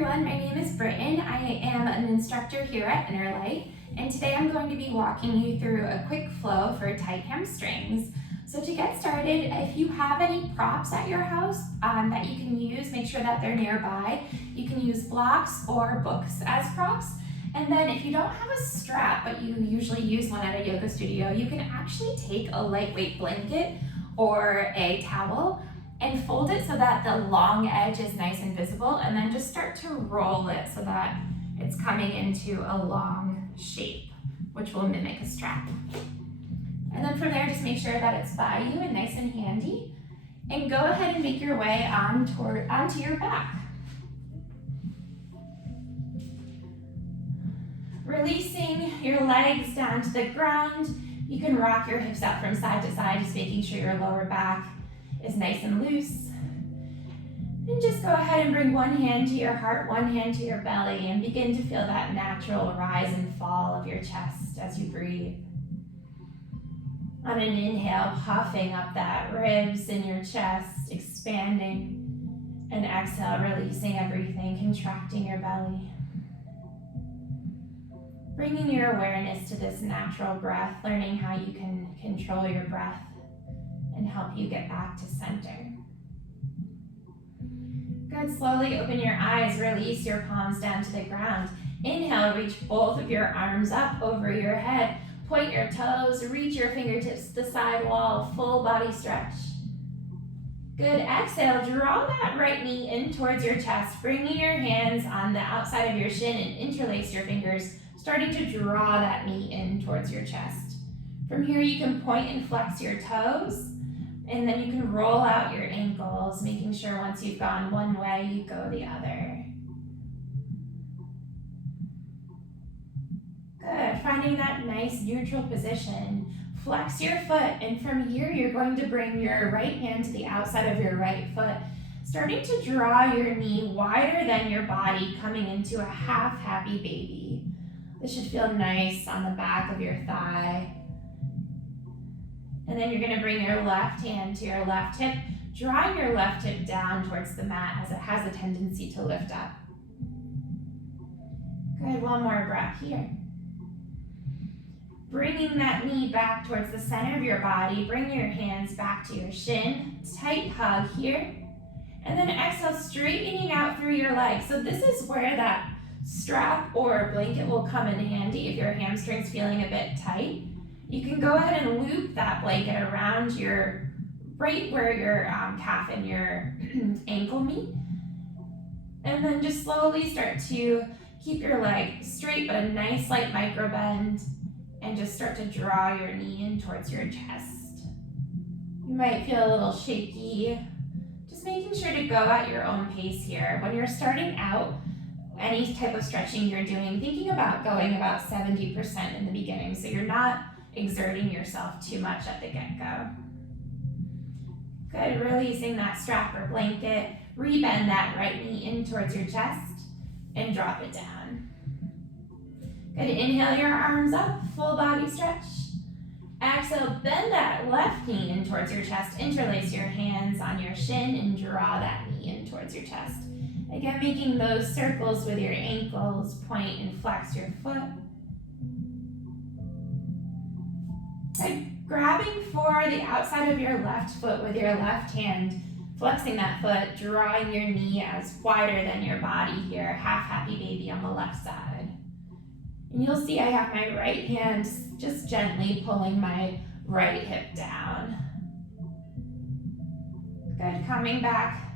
everyone, my name is Britton. I am an instructor here at Innerlight, and today I'm going to be walking you through a quick flow for tight hamstrings. So to get started, if you have any props at your house that you can use, make sure that they're nearby. You can use blocks or books as props. And then if you don't have a strap, but you usually use one at a yoga studio, you can actually take a lightweight blanket or a towel and fold it so that the long edge is nice and visible, and then just start to roll it so that it's coming into a long shape, which will mimic a strap. And then from there, just make sure that it's by you and nice and handy, and go ahead and make your way onto your back. Releasing your legs down to the ground. You can rock your hips out from side to side, just making sure your lower back is nice and loose. And just go ahead and bring one hand to your heart, one hand to your belly, and begin to feel that natural rise and fall of your chest as you breathe. On an inhale, puffing up that ribs in your chest, expanding. And exhale, releasing everything, contracting your belly. Bringing your awareness to this natural breath, learning how you can control your breath and help you get back to center. Good, slowly open your eyes, release your palms down to the ground. Inhale, reach both of your arms up over your head. Point your toes, reach your fingertips to the side wall, full body stretch. Good, exhale, draw that right knee in towards your chest, bringing your hands on the outside of your shin and interlace your fingers, starting to draw that knee in towards your chest. From here, you can point and flex your toes, and then you can roll out your ankles, making sure once you've gone one way, you go the other. Good, finding that nice neutral position. Flex your foot, and from here, you're going to bring your right hand to the outside of your right foot, starting to draw your knee wider than your body, coming into a half happy baby. This should feel nice on the back of your thigh. And then you're going to bring your left hand to your left hip, drawing your left hip down towards the mat as it has a tendency to lift up. Good, one more breath here. Bringing that knee back towards the center of your body, bring your hands back to your shin, tight hug here. And then exhale, straightening out through your legs. So this is where that strap or blanket will come in handy if your hamstring's feeling a bit tight. You can go ahead and loop that blanket around right where your calf and your ankle meet. And then just slowly start to keep your leg straight, but a nice light micro bend, and just start to draw your knee in towards your chest. You might feel a little shaky. Just making sure to go at your own pace here. When you're starting out, any type of stretching you're doing, thinking about going about 70% in the beginning, so you're not exerting yourself too much at the get-go. Good, releasing that strap or blanket, rebend that right knee in towards your chest, and drop it down. Good, inhale your arms up, full body stretch. Exhale, bend that left knee in towards your chest, interlace your hands on your shin, and draw that knee in towards your chest. Again, making those circles with your ankles, point and flex your foot. Grabbing for the outside of your left foot with your left hand, flexing that foot, drawing your knee as wider than your body here, half happy baby on the left side. And you'll see I have my right hand just gently pulling my right hip down. Good, coming back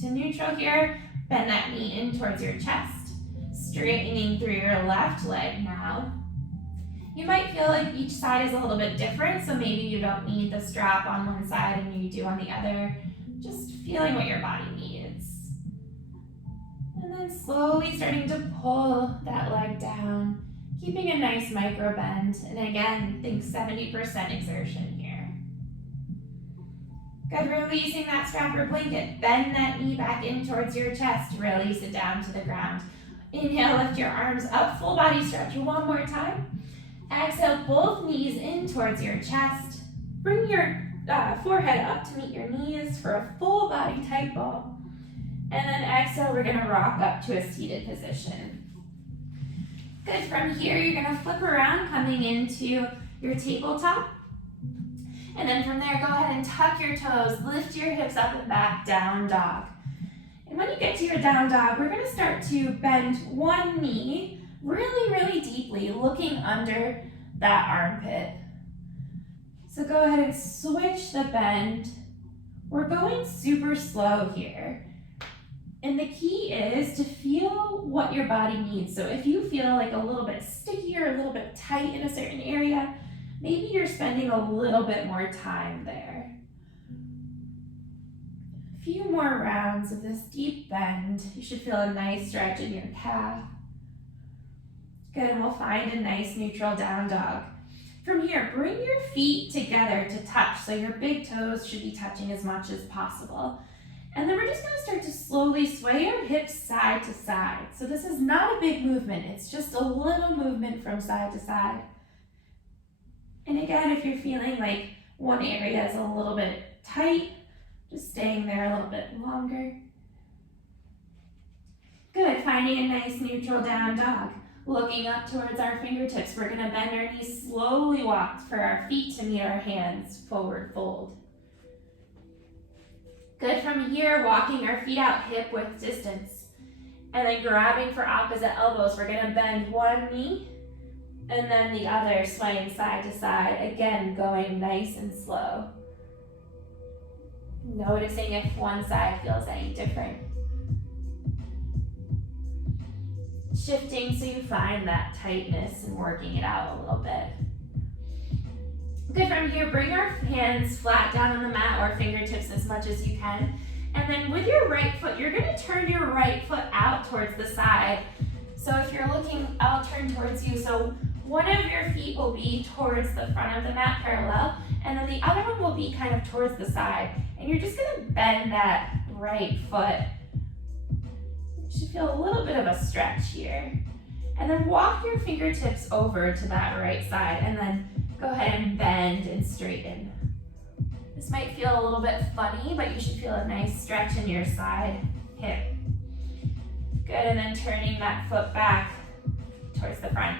to neutral here, bend that knee in towards your chest, straightening through your left leg now. You might feel like each side is a little bit different, so maybe you don't need the strap on one side and you do on the other. Just feeling what your body needs. And then slowly starting to pull that leg down, keeping a nice micro bend. And again, think 70% exertion here. Good, releasing that strap or blanket. Bend that knee back in towards your chest. Release it down to the ground. Inhale, lift your arms up, full body stretch one more time. Exhale, both knees in towards your chest. Bring your forehead up to meet your knees for a full body tight ball. And then exhale, we're gonna rock up to a seated position. Good, from here, you're gonna flip around, coming into your tabletop. And then from there, go ahead and tuck your toes, lift your hips up and back, down dog. And when you get to your down dog, we're gonna start to bend one knee really, really deeply, looking under that armpit. So go ahead and switch the bend. We're going super slow here. And the key is to feel what your body needs. So if you feel like a little bit sticky or a little bit tight in a certain area, maybe you're spending a little bit more time there. A few more rounds of this deep bend. You should feel a nice stretch in your calf. Good, and we'll find a nice neutral down dog. From here, bring your feet together to touch. So your big toes should be touching as much as possible. And then we're just gonna start to slowly sway our hips side to side. So this is not a big movement, it's just a little movement from side to side. And again, if you're feeling like one area is a little bit tight, just staying there a little bit longer. Good, finding a nice neutral down dog. Looking up towards our fingertips, we're gonna bend our knees, slowly walk for our feet to meet our hands, forward fold. Good, from here, walking our feet out hip width distance. And then grabbing for opposite elbows, we're gonna bend one knee and then the other, swaying side to side. Again, going nice and slow. Noticing if one side feels any different. Shifting so you find that tightness and working it out a little bit. Good, from here, bring our hands flat down on the mat or fingertips as much as you can. And then with your right foot, you're gonna turn your right foot out towards the side. So if you're looking, I'll turn towards you. So one of your feet will be towards the front of the mat parallel, and then the other one will be kind of towards the side. And you're just gonna bend that right foot. You should feel a little bit of a stretch here. And then walk your fingertips over to that right side, and then go ahead and bend and straighten. This might feel a little bit funny, but you should feel a nice stretch in your side hip. Good, and then turning that foot back towards the front.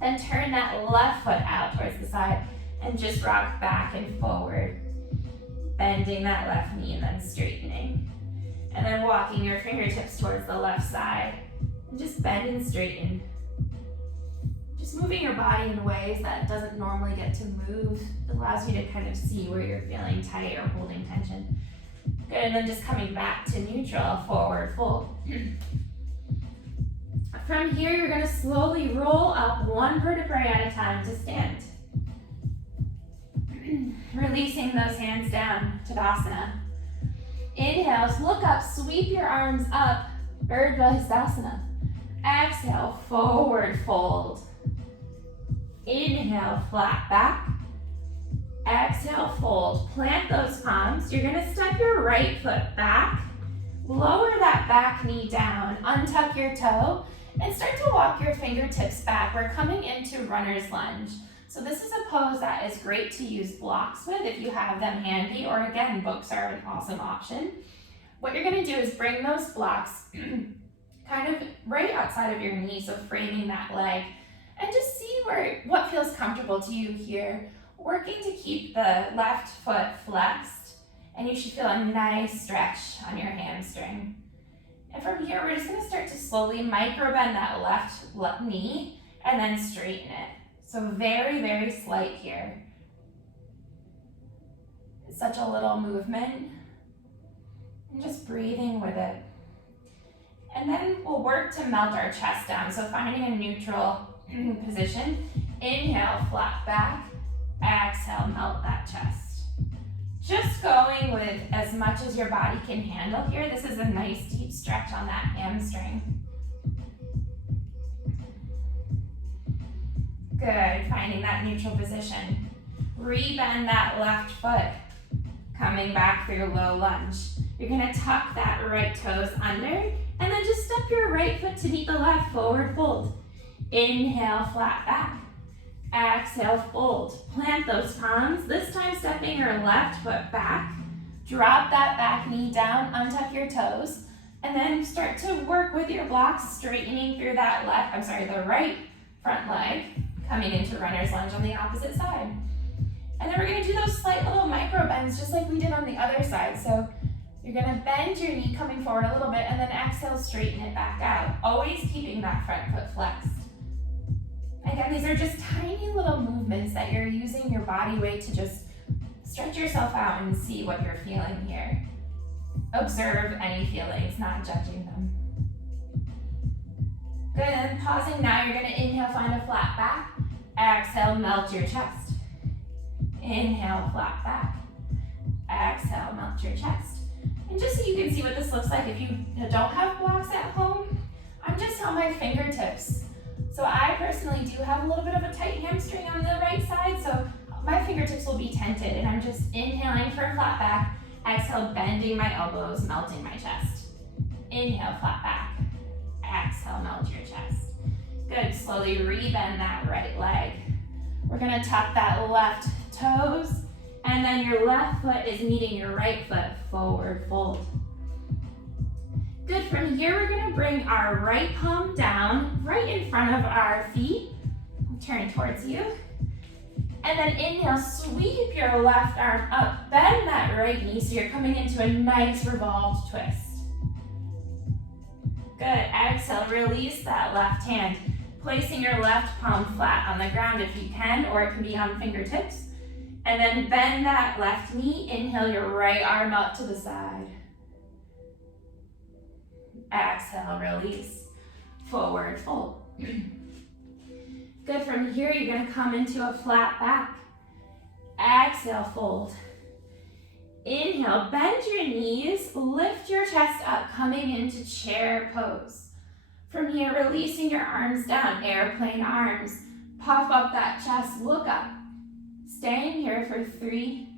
Then turn that left foot out towards the side and just rock back and forward. Bending that left knee and then straightening. And then walking your fingertips towards the left side. And just bend and straighten. Just moving your body in ways that it doesn't normally get to move. It allows you to kind of see where you're feeling tight or holding tension. Good, and then just coming back to neutral, forward fold. From here, you're gonna slowly roll up one vertebrae at a time to stand. Releasing those hands down, Tadasana. Inhale, look up, sweep your arms up, Urdhva Hastasana. Exhale, forward fold. Inhale, flat back. Exhale, fold. Plant those palms. You're gonna step your right foot back, lower that back knee down, untuck your toe, and start to walk your fingertips back. We're coming into runner's lunge. So this is a pose that is great to use blocks with if you have them handy, or again, books are an awesome option. What you're gonna do is bring those blocks kind of right outside of your knee, so framing that leg, and just see what feels comfortable to you here. Working to keep the left foot flexed, and you should feel a nice stretch on your hamstring. And from here, we're just gonna start to slowly micro bend that left knee and then straighten it. So very, very slight here. It's such a little movement. And just breathing with it. And then we'll work to melt our chest down. So finding a neutral position. Inhale, flat back. Exhale, melt that chest. Just going with as much as your body can handle here. This is a nice deep stretch on that hamstring. Good, finding that neutral position. Rebend that left foot, coming back for your low lunge. You're gonna tuck that right toes under, and then just step your right foot to meet the left, forward fold. Inhale, flat back. Exhale, fold. Plant those palms, this time stepping your left foot back. Drop that back knee down, untuck your toes. And then start to work with your blocks, straightening through that the right front leg, coming into runner's lunge on the opposite side. And then we're gonna do those slight little micro bends just like we did on the other side. So you're gonna bend your knee coming forward a little bit and then exhale, straighten it back out. Always keeping that front foot flexed. Again, these are just tiny little movements that you're using your body weight to just stretch yourself out and see what you're feeling here. Observe any feelings, not judging them. Good, and pausing now, you're gonna inhale, find a flat back. Exhale, melt your chest. Inhale, flat back. Exhale, melt your chest. And just so you can see what this looks like if you don't have blocks at home, I'm just on my fingertips. So I personally do have a little bit of a tight hamstring on the right side, so my fingertips will be tented, and I'm just inhaling for a flat back. Exhale, bending my elbows, melting my chest. Inhale, flat back. Exhale, melt your chest. Good, slowly rebend that right leg. We're gonna tuck that left toes, and then your left foot is meeting your right foot, forward fold. Good, from here we're gonna bring our right palm down, right in front of our feet. Turn towards you. And then inhale, sweep your left arm up, bend that right knee so you're coming into a nice revolved twist. Good, exhale, release that left hand, placing your left palm flat on the ground if you can, or it can be on fingertips. And then bend that left knee, inhale your right arm up to the side. Exhale, release, forward fold. Good, from here you're gonna come into a flat back. Exhale, fold. Inhale, bend your knees, lift your chest up, coming into chair pose. From here, releasing your arms down, airplane arms. Puff up that chest, look up. Staying here for 3,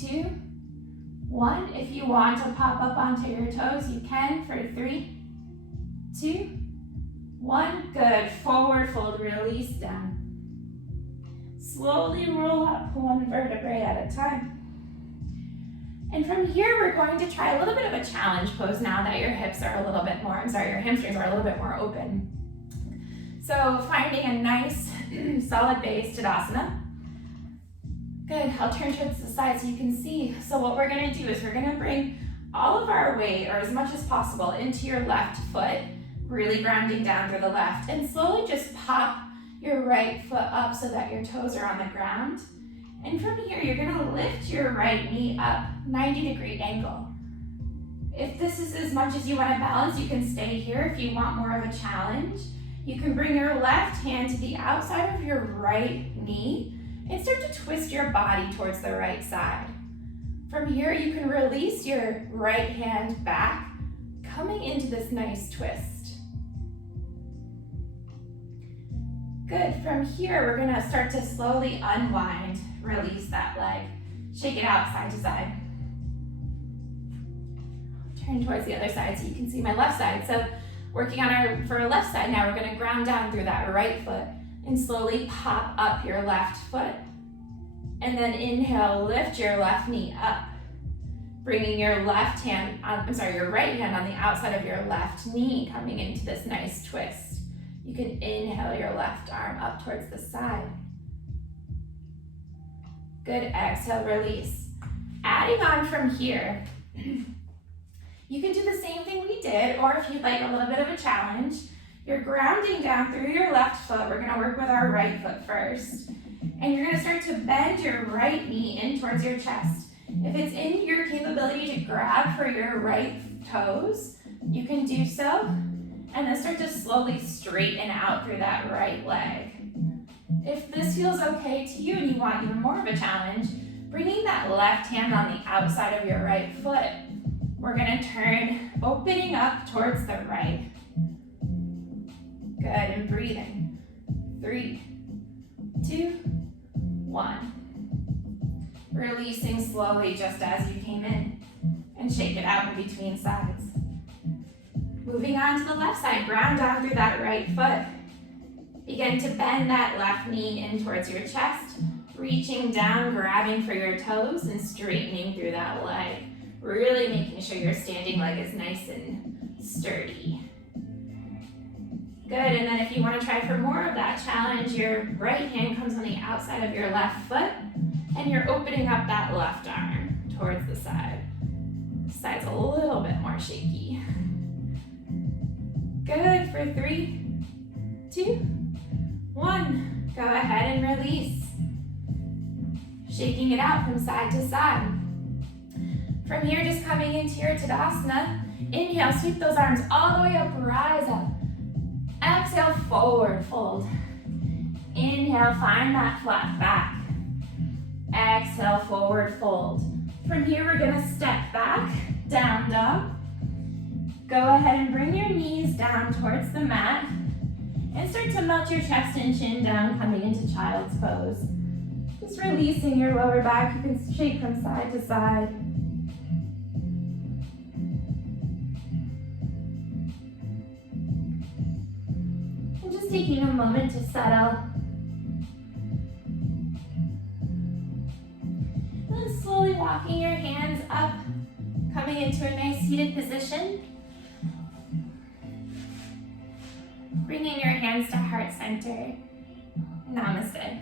2, 1. If you want to pop up onto your toes, you can for 3, 2, 1. Good, forward fold, release down. Slowly roll up one vertebrae at a time. And from here, we're going to try a little bit of a challenge pose now that your hips are a little bit more, your hamstrings are a little bit more open. So finding a nice solid base, Tadasana. Good, I'll turn towards the side so you can see. So what we're gonna do is we're gonna bring all of our weight, or as much as possible, into your left foot, really grounding down through the left, and slowly just pop your right foot up so that your toes are on the ground. And from here, you're gonna lift your right knee up, 90-degree angle. If this is as much as you wanna balance, you can stay here. If you want more of a challenge, you can bring your left hand to the outside of your right knee and start to twist your body towards the right side. From here, you can release your right hand back, coming into this nice twist. Good, from here, we're gonna start to slowly unwind, release that leg, shake it out side to side. Turn towards the other side so you can see my left side. So working on for our left side now, we're gonna ground down through that right foot and slowly pop up your left foot. And then inhale, lift your left knee up, bringing your your right hand on the outside of your left knee, coming into this nice twist. You can inhale your left arm up towards the side. Good, exhale, release. Adding on from here, you can do the same thing we did, or if you'd like a little bit of a challenge, you're grounding down through your left foot. We're gonna work with our right foot first. And you're gonna start to bend your right knee in towards your chest. If it's in your capability to grab for your right toes, you can do so. And then start to slowly straighten out through that right leg. If this feels okay to you and you want even more of a challenge, bringing that left hand on the outside of your right foot, we're gonna turn, opening up towards the right. Good, and breathing. 3, 2, 1. Releasing slowly just as you came in, and shake it out in between sides. Moving on to the left side, ground down through that right foot. Begin to bend that left knee in towards your chest, reaching down, grabbing for your toes and straightening through that leg. Really making sure your standing leg is nice and sturdy. Good, and then if you want to try for more of that challenge, your right hand comes on the outside of your left foot, and you're opening up that left arm towards the side. The side's a little bit more shaky. Good, for 3, 2, 1. Go ahead and release. Shaking it out from side to side. From here, just coming into your Tadasana. Inhale, sweep those arms all the way up, rise up. Exhale, forward fold. Inhale, find that flat back. Exhale, forward fold. From here, we're gonna step back, down dog. Go ahead and bring your knees down towards the mat and start to melt your chest and chin down, coming into child's pose. Just releasing your lower back. You can shake from side to side. And just taking a moment to settle. And then slowly walking your hands up, coming into a nice seated position. Bringing your hands to heart center. Namaste.